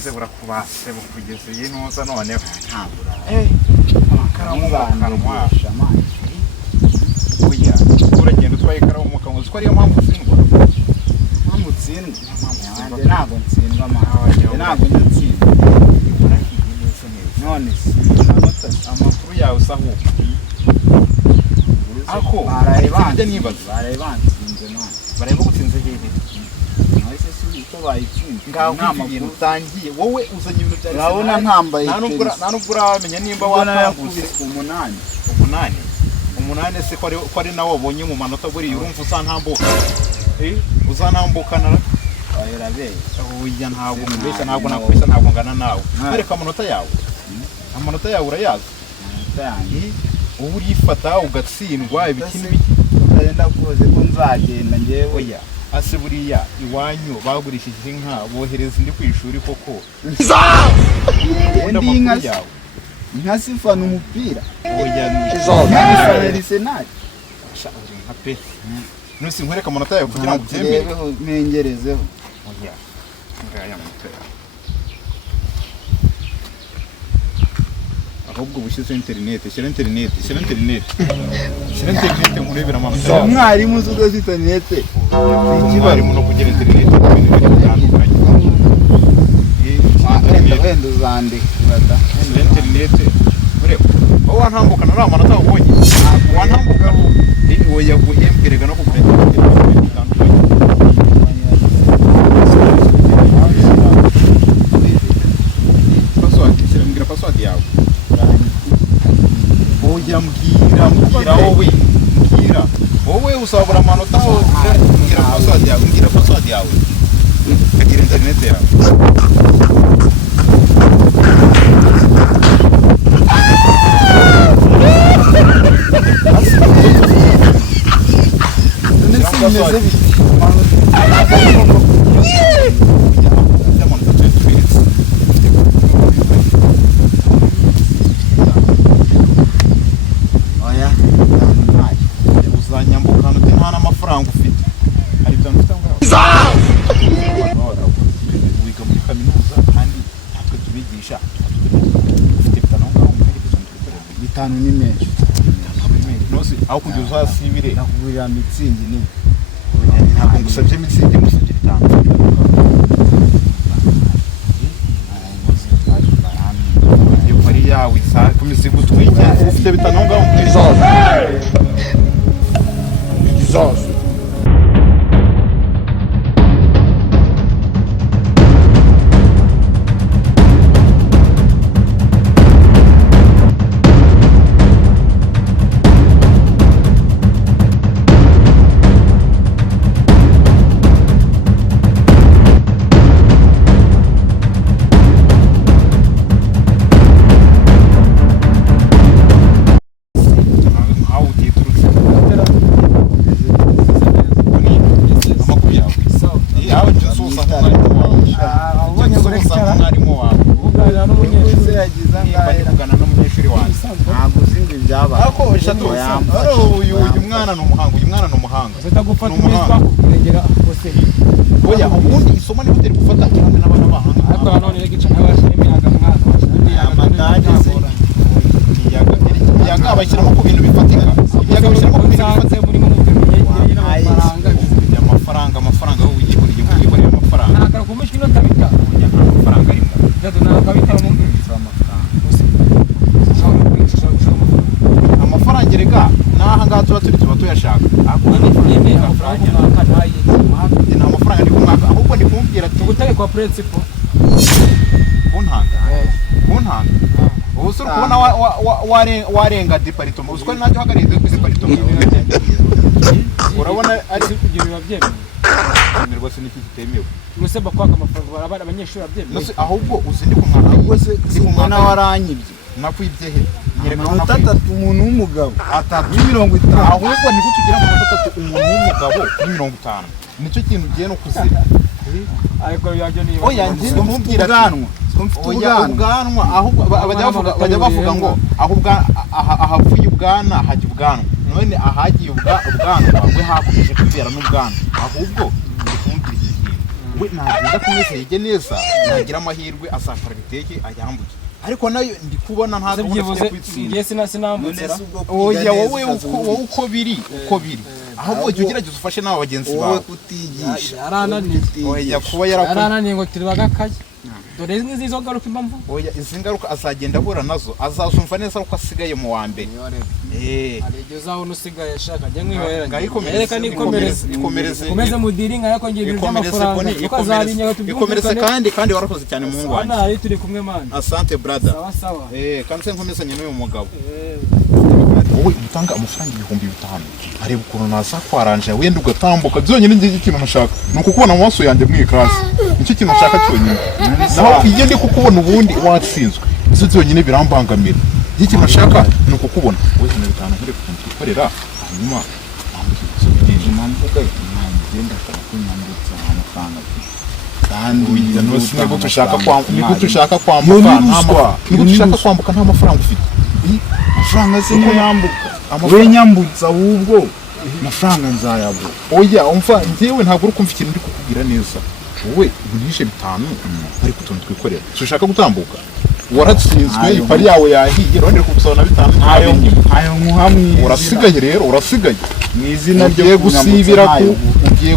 uze burakubase bukugeze yinuza none ntabura amakaramu bakanwasha oya uragenda utwaye ikaramu mu kanwa uzi ko ariyo mpamvu utsindwa nanjye ntabwo ntsindwa ntabwo ntsindwa none amakuru yawe usahuka ako baraye bansinze none bareba gutsinze hehe nahise si uko bayitsinze ngaho ibintu utangiye wowe uzanye ibintu byari urabona ntambaye nta nubwo uramenya nimba watambutse umunani se ko ari nawe wabonye mu manota buriya urumva usantambuka uzantambukana oya ntabwo mbeshya ntabwo nakubeshya ntabwo ngana nawe ariko amanota yawe urayazi ubu urifata ugatsindwa ibiki n'ibiki utagenda kuze ko nzagenda njyewe oya ase buriya iwanyu bagurishije inka bohereza indi ku ishuri koko inka sifana umupira oya ni senari nka pe nusi nkwereka amanota yawe kugira ngo ubyemere mengerezeho oya ngaya amanota yawe ahubwo ubushize internet shyira internet nkurebera amanota yawe umwarimu uzi udoze internet umwarimu no kugira internet bitandukanye wenda uzandika internet ureba aho wantambukana ari amanota wabonye wantambukana oya guhemberega no kukureka bitandukanye password yawe oya mbwira wowe usabura amanota mbwira password yawe kagira internet yawe uzanyambukana uti nta n'amafaranga ufite hari ibyo ufite ngaho wiga muri kaminuza kandi natwe tubigisha ufite bitanu ngaho bitanu ni menshi nose aho kujya uzasibire nakugurira mitsingi ni ntabwo ngusabye mitsingi musabye bitanu iyo pari yawe ku mizigo utwike ufite bitanu ngaho zose uyu mwana ni umuhanga zitagufata umwitwa kurengera bose oya ubundi isomo ni buteri gufata cyane n'abana bahanga ariko none yagica n'abashye imiyaga mwana amadage se imiyaga abashyiramo ku bintu bifatika imiyaga bashyiramo ku bintu bifatika muri mu amafaranga wowe ugikorera amafaranga ntakara kumushika ino tabita amafaranga arimo yado nakabita mu mbisi amafaranga rega naha ngaha tuba tuyashaka nta mafaranga ndi kumwaka ahubwo ndi kumubwira ati ubutare kwa principal kuntanga ubu suri kubona warenga departement uziko najye uhagarariye ku departement urabona ari ibyo biba byemewe rwose niki kitemewe uruseba kwaka amafaranga barabara abanyeshuri babyemewe ahubwo uzi ndi kumwaka ahubwo se ndi kumwana waranyibye nakwibye he amanota 3 umuntu w'umugabo 350 ahubwo niko tugira amanota 3 umuntu w'umugabo 50 nicyo kintu ugiye no kuzira ariko yajyo niyo oya ngiye mubwira ubwanwa ahubwo bajya bavuga ngo ahubwo ahavuye ubwana hajya ubwanwa none ahagiye ubwanwa we hakomeje kubera n'ubwanwa ahubwo ndi kumubwira iki kintu we nagenda kumeze yige neza nagira amahirwe azakora biteke ayambuke ariko nayo ndi kubona nta gahunda yo kwitsinda yesi sinambutera oya wowe uko biri ahubwo ujye ugerageza ufashe n'aba bagenzi bawe kutigisha arananiye oya kuba yarananiye ngo turibagakaye dore izo ngaruka impamvu oya izi ngaruka azagenda ahura nazo azazumva neza uko asigaye mu wa mbere arigeza aho nusigaye shaka njye nkwihereranye reka nikomereze komeze mudiringa yako ngiye ibintu by'amafaranga ikomereze kandi warakoze cyane mu ngo wanjye ari turi kumwe man asante brother sawa kandi se nkomezanye n'uyu mugabo wowe utanga amafaranga 5,000 areba ukuntu naza kwaranje wenda ugatambuka byonyine ngiye ikintu nashaka nuko kubona mu maso yanjye muri class nicyo kintu nashaka cyonyine naho iyo ndi kukubona ubundi watsinzwe izo byonyine birambangamira ikintu nashaka nuko kubona wowe 5,000 nkire kukorera hanyuma nambuka ngenda kunyambutsa amafaranga kandi niko tushaka kwambuka nta mafaranga ufite amafaranga se ko yambuka we nyambutsa ahubwo amafaranga nzayabura oya umva njyewe ntabwo uri kumva ikintu ndi kukubwira neza wowe unishe 5 ariko utuntu twikorera ushaka gutambuka waratsinzwe ipari yawe yahiye rondera kugusaba na 5 ayo nkuhamwe urasigaye rero urasigaye mu izina ryo gusibira ko ugiye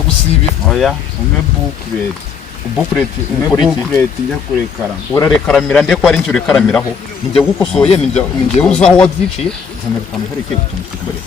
gusibira oya ume bukureti njya kurekara urarekaramira ndeko ari njye urekaramiraho njye gukosoye njye uzaho wabyiciye zana 5 hari ikihe gutunga twikorera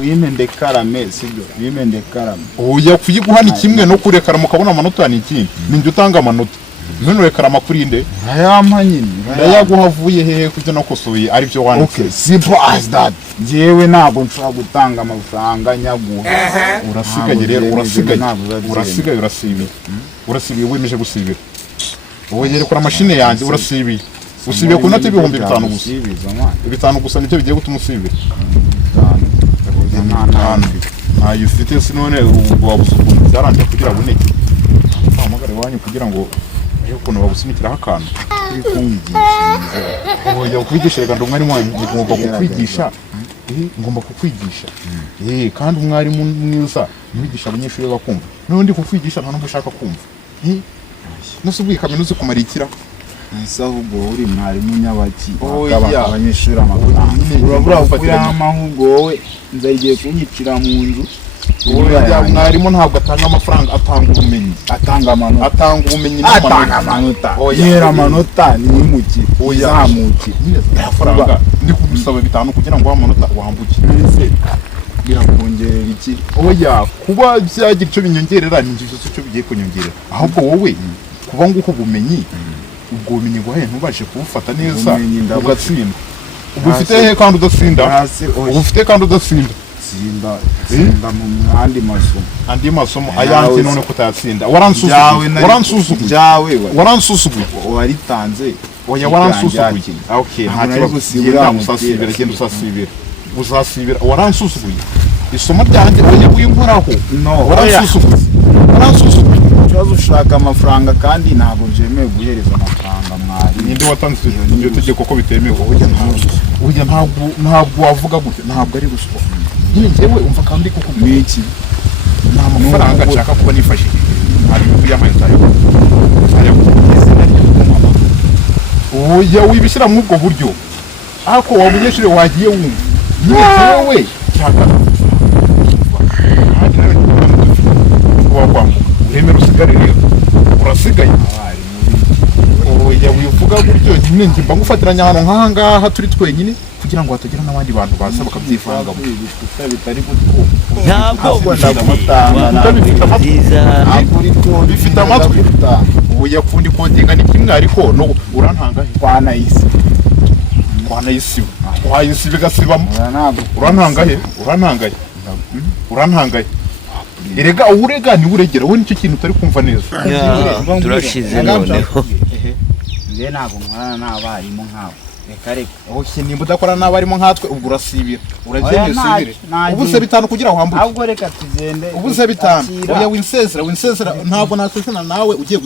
uyime ndekarame sibyo uyime ndekarame oya kuyiguha ni kimwe no kurekara mukabona amanota ni ikindi ninjye utanga amanota none urekarama kuri nde ayampa nyine ndayaguha avuye hehe kujya nakosoye ari byo wanditse okay simple as that jewe ntabwo nshobora gutanga amafaranga nyaguha urasigaye rero urasibiye wemeje gusibira wowe yerekora mashine yanjye urasibiye usibiye ku note 5,000 gusa 5 gusa nicyo bigiye gutuma usibira ntayo ufite sinone wabusukuntu byarangiye kugira aboneke amagare wanyu kugira ngo ukuntu bagusunikiraho akantu turi kumwigisha oya ukwigisha reka umwarimu wanyu ngomba kukwigisha kandi umwarimu mwiza mwigisha abanyeshuri bakumva none ndi kukwigisha nta n'ubwo ushaka kumva nusubwiye kaminuza kumara ikira nsa ahubwo uri mwarimu nyabaki oya abanyeshuri amafaranga urabura kuyama ahubwo wowe nzagiye kunyicira mu nzu oya mwarimu ntabwo atanga amafaranga atanga ubumenyi atanga amanota yera amanota ni imuki uzamuki amafaranga ndi kugusaba 5 kugira ngo amanota wambuke birakongerera iki oya kuba byagira icyo binyongerera ni cyo bigiye kunyongerera ahubwo wowe kuba nguko ubumenyi ubwo bumenyi guhaye ntubashe kubufata neza ugatsinda ubufite he kandi udatsinda sinda mu andi masomo ayanze none kutayatsinda waransusuguye waritanze oya waransusuguye okay ntacyo gusibira uzasibira waransusuguye isomo ryanjye oya wimporaho waransusuguye ikibazo ushaka amafaranga kandi ntabwo byemewe guhereza amafaranga mwari ninde watanze iryo tegeko ko bitemewe oya ntabwo wavuga gutyo ntabwo ari ruswa njyewe umva kandi kukubwira iki nta mafaranga nshaka kuba nifashije ari kuyamaye oya wibishyira muri ubwo buryo ariko wa munyeshuri wagiye wumva wowe cyaka wakwambuka uremera usigare rero urasigaye oya wivuga gutyo nyine njye mba ngufatiranya ahantu nk'aha ngaha turi twenyine kugira ngo hatagira n'abandi bantu baza bakabyivanga bitari ntabwo bifite amatwi oya kundi kodinga ni kimwe ariko no urantanga kwanayisiba wayisiba igasibamo urantangaye erega urega ni uregera wowe nicyo kintu utari kumva neza turashize noneho nge ntabwo nkorana n'abarimu nkabo reka oke nimba udakora n'abarimu nkatwe ubwo urasibira uragenda usibire ubuze 5 kugira wambuke ahubwo reka tugende ubuze 5 oya winsezera ntabwo nasezerana nawe ugiye